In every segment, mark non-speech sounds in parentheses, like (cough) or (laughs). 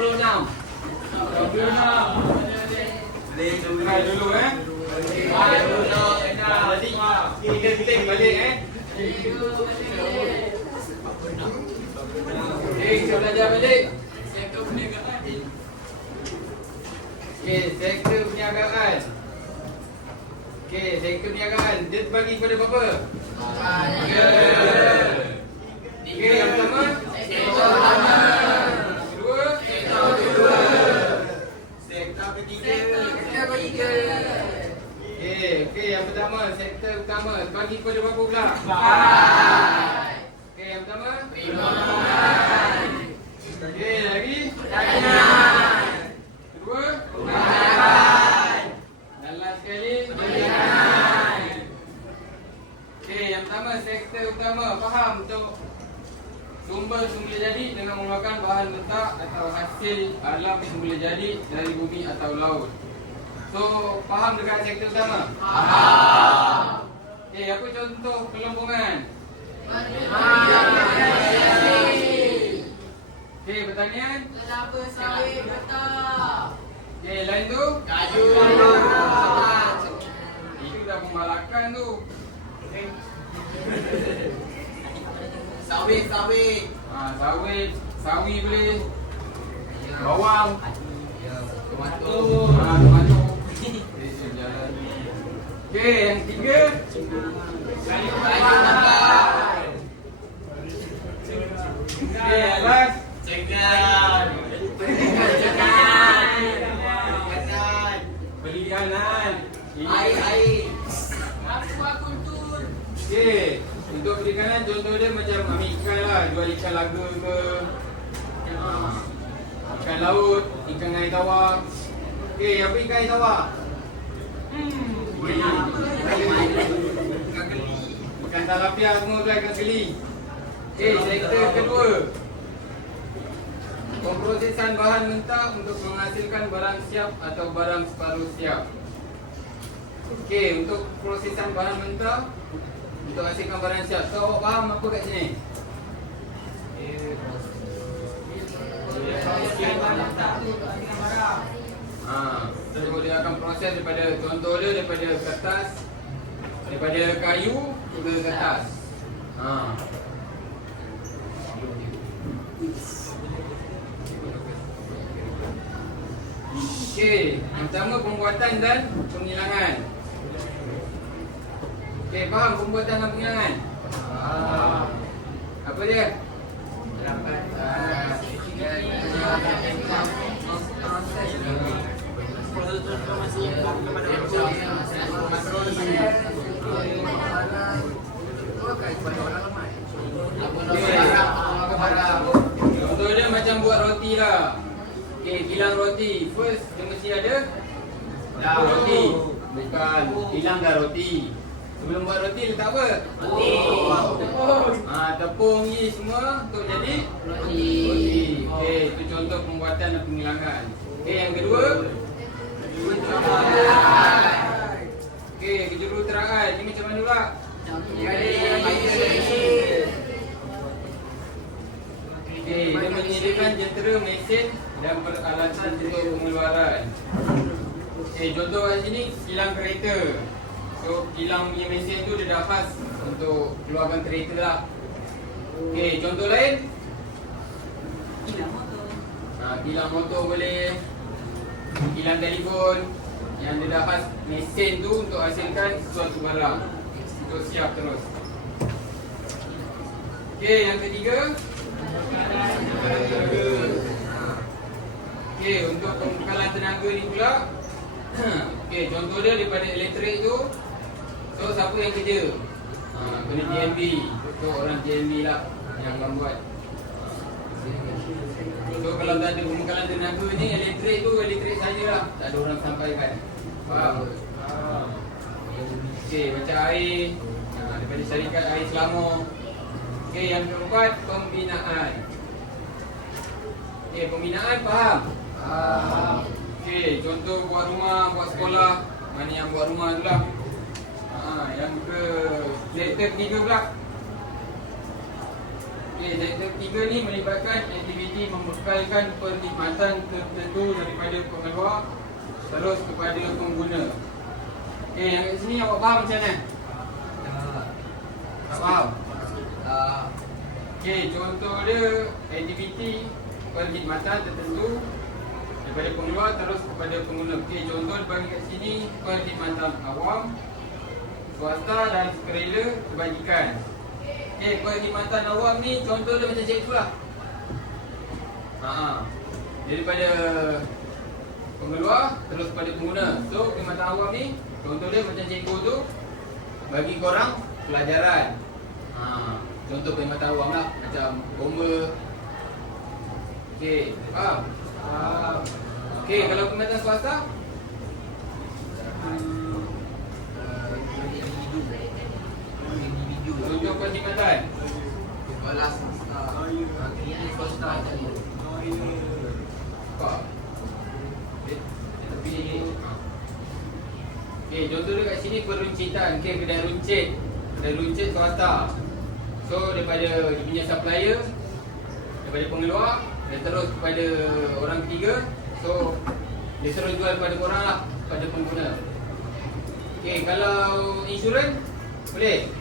Okay, sektor perniagaan. Perniagaan. Dia terbagi kepada berapa? Tiga. Tiga yang pertama. Sektor pertama. Kedua. Sektor kedua. Sektor ketiga. Sektor ketiga. Okey, okey yang pertama sektor utama bagi kepada berapa pula? Empat. Okey, yang pertama? Perimonan. Okey, lagi? Pertanian. Kedua? Perniagaan. Dan last sekali? Perniagaan. Okey, yang sektor utama faham untuk sumber semula jadi dengan menggunakan bahan mentah atau hasil alam semula jadi dari bumi atau laut. So, faham dekat sektor utama? Faham. Okey, apa contoh kelompongan? Okey, pertanian? Kelapa sawit betul. Okey, lain tu? Kayu. Itu dah pembalakan tu. Sawit sawit. Ha, sawit, sawi boleh. Bawang. Tomato. Ha, tomato. (laughs) Okey, yang ketiga? Kayu tambah. Okey, last? Cengan. Cengan. Perikanan. Air air. Okey, untuk perikanan contoh dia macam ambil ikan lah, jual ikan laga ke. Ha, ikan laut, ikan air tawar. Okey, apa ikan air tawar? Hmm. Ikan geli. Ikan talapia semua belah ikan geli. Okey, sektor kedua. Pemprosesan bahan mentah untuk menghasilkan barang siap atau barang separuh siap. Okey, untuk prosesan bahan mentah untuk hasilkan barang siap. So, awak faham apa kat sini? Ha, dia akan proses daripada contoh dia daripada kertas daripada kayu ke kertas. Ha. Okey, yang pertama pembuatan dan penghilangan. Okey, faham pembuatan dan penghilangan? Faham. Apa dia? Contoh dia macam buat roti lah. Okey, bilang roti. First dia mesti ada roti. Bukan bilang dah roti. Sebelum buat roti letak apa? Tepung. Ha, tepung ni semua untuk jadi roti. Okey, itu contoh pembuatan dan penghilangan. Okey, yang kedua Okey, kejuruteraan. Ini macam mana pula? Okey, dia menyediakan jentera, mesin dan peralatan untuk pengeluaran. Okey, contoh kat sini kilang kereta. So, kilang punya mesin tu dia dah khas untuk keluarkan kereta lah. Okey, contoh lain? Ha, kilang motor boleh. Kilang telefon yang dia dah khas mesin tu untuk hasilkan sesuatu barang. Untuk siap terus. Okey, yang ketiga. Okey, untuk pembekalan tenaga ni pula. (coughs) Okey, contoh dia daripada elektrik tu. Siapa yang kerja? Ha, kena JNB. So, orang JNB lah yang akan buat. So, kalau tak ada pembekalan tenaga ni, elektrik tu elektrik saja lah. Tak ada orang sampaikan. Faham? Okey, macam air. Ha, daripada syarikat air Selangor. Okey, yang keempat, pembinaan. Okey, pembinaan faham? Faham. Okey, contoh buat rumah, buat sekolah. Mana yang buat rumah tu lah. Ke sektor ketiga pula. Okey, sektor tiga ni melibatkan aktiviti membekalkan perkhidmatan tertentu daripada pengeluar terus kepada pengguna. Okey, yang kat sini awak faham macam mana? Tak faham? Ah, Okey, contoh dia aktiviti perkhidmatan tertentu daripada pengeluar terus kepada pengguna. Okey, contoh bagi kat sini perkhidmatan awam, swasta dan sukarela kebajikan. Okey, perkhidmatan awam ni contoh dia macam cikgu lah. Ha. Daripada pengeluar terus kepada pengguna. So, perkhidmatan awam ni contoh dia macam cikgu tu bagi korang pelajaran. Ha. Contoh perkhidmatan awam lah macam bomba. Okey, faham? Faham. Okey, kalau perkhidmatan swasta? hmm, Faham? Okey, tapi. Okey, contoh dia kat sini peruncitan. Okey, kedai runcit. Kedai runcit swasta. So, daripada dia punya supplier, daripada pengeluar, dan terus kepada orang ketiga. So, dia suruh jual kepada korang lah, kepada pengguna. Okey, kalau insurans, boleh?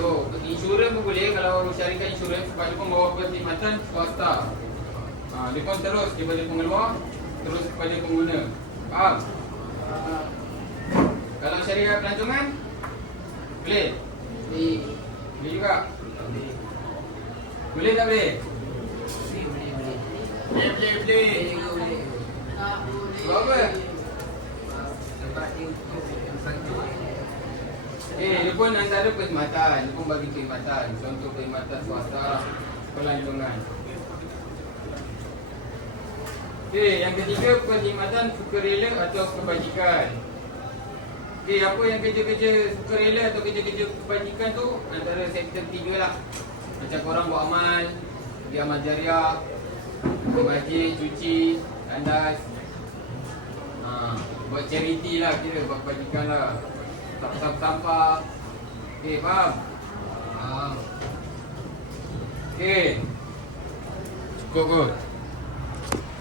So, insurans pun boleh kalau syarikat insurans sebab dia pun bawa perkhidmatan swasta. Ha, dia pun terus daripada pengeluar terus kepada pengguna. Faham? Kalau syarikat pelancongan boleh? Boleh. Boleh juga. Boleh. Boleh tak boleh? Boleh, boleh, boleh. Boleh, boleh, Boleh boleh. Sebab apa? Sebab dia untuk yang satu. Eh, dia pun antara perkhidmatan. Pun bagi perkhidmatan. Contoh perkhidmatan swasta, pelancongan. Okey, yang ketiga perkhidmatan sukarela atau kebajikan. Okey, apa yang kerja-kerja sukarela atau kerja-kerja kebajikan tu antara sektor tiga lah. Macam korang buat amal, pergi amal jariah, masjid, cuci, tandas. Ha, buat charity lah kira, buat kebajikan lah. Tak sampah. Okey, faham? Ah, Okey. Cukup kot.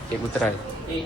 Cikgu try. Eh,